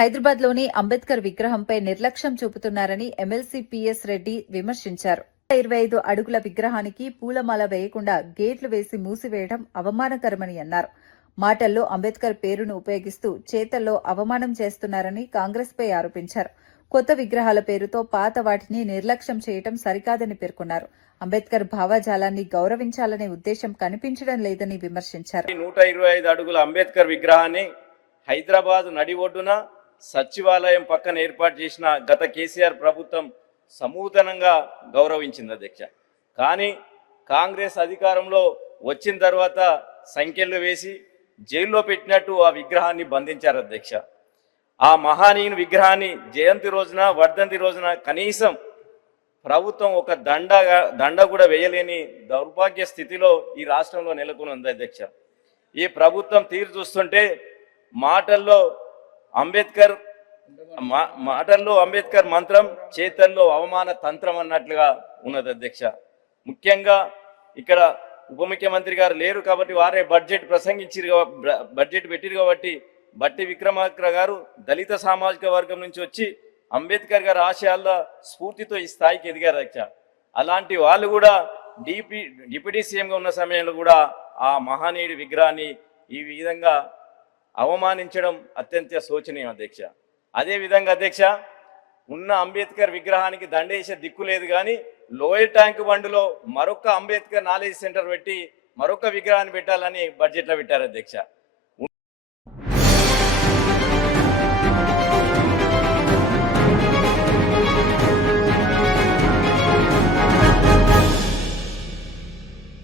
హైదరాబాద్లోని అంబేద్కర్ విగ్రహంపై నిర్లక్ష్యం చూపుతున్నారని MLC PS Reddy విమర్శించారు. 25 అడుగుల విగ్రహానికి పూలమాల వేయకుండా గేట్లు వేసి మూసివేయడం అవమానకరమని అన్నారు. మాటల్లో అంబేద్కర్ పేరును ఉపయోగిస్తూ చేతల్లో అవమానం చేస్తున్నారని కాంగ్రెస్పై ఆరోపించారు. కొత్త విగ్రహాల పేరుతో పాత వాటిని నిర్లక్ష్యం చేయడం సరికాదని పేర్కొన్నారు. అంబేద్కర్ భావజాలాన్ని గౌరవించాలనే ఉద్దేశం కనిపించడం లేదని విమర్శించారు. 125 అడుగుల అంబేద్కర్ విగ్రహాన్ని హైదరాబాద్ నడి ఒడ్డున సచివాలయం పక్కన ఏర్పాటు చేసిన గత కేసీఆర్ ప్రభుత్వం సమూతనంగా గౌరవించింది అధ్యక్ష. కానీ కాంగ్రెస్ అధికారంలో వచ్చిన తర్వాత సంఖ్యలు వేసి జైల్లో పెట్టినట్టు ఆ విగ్రహాన్ని బంధించారు అధ్యక్ష. ఆ మహానీయుని విగ్రహాన్ని జయంతి రోజున వర్ధంతి రోజున కనీసం ప్రభుత్వం ఒక దండ కూడా వేయలేని దౌర్భాగ్య స్థితిలో ఈ రాష్ట్రంలో నెలకొని ఉంది అధ్యక్ష. ఈ ప్రభుత్వం తీరు చూస్తుంటే మాటల్లో అంబేద్కర్ మంత్రం, చేతల్లో అవమాన తంత్రం అన్నట్లుగా ఉన్నది అధ్యక్ష. ముఖ్యంగా ఇక్కడ ఉప ముఖ్యమంత్రి గారు లేరు కాబట్టి వారే బడ్జెట్ పెట్టిరు కాబట్టి బట్టి విక్రమార్క గారు దళిత సామాజిక వర్గం నుంచి వచ్చి అంబేద్కర్ గారి ఆశయాల స్ఫూర్తితో ఈ స్థాయికి ఎదిగారు అధ్యక్ష. అలాంటి వాళ్ళు కూడా డిప్యూటీ సీఎంగా ఉన్న సమయంలో కూడా ఆ మహానీయుడి విగ్రహాన్ని ఈ విధంగా అవమానించడం అత్యంత శోచనీయం అధ్యక్ష. అదేవిధంగా అధ్యక్ష, ఉన్న అంబేద్కర్ విగ్రహానికి దండేసే దిక్కు లేదు కానీ లోయర్ ట్యాంక్ బండ్లో మరొక అంబేద్కర్ నాలెడ్జ్ సెంటర్ పెట్టి మరొక విగ్రహాన్ని పెట్టాలని బడ్జెట్లో పెట్టారు అధ్యక్ష.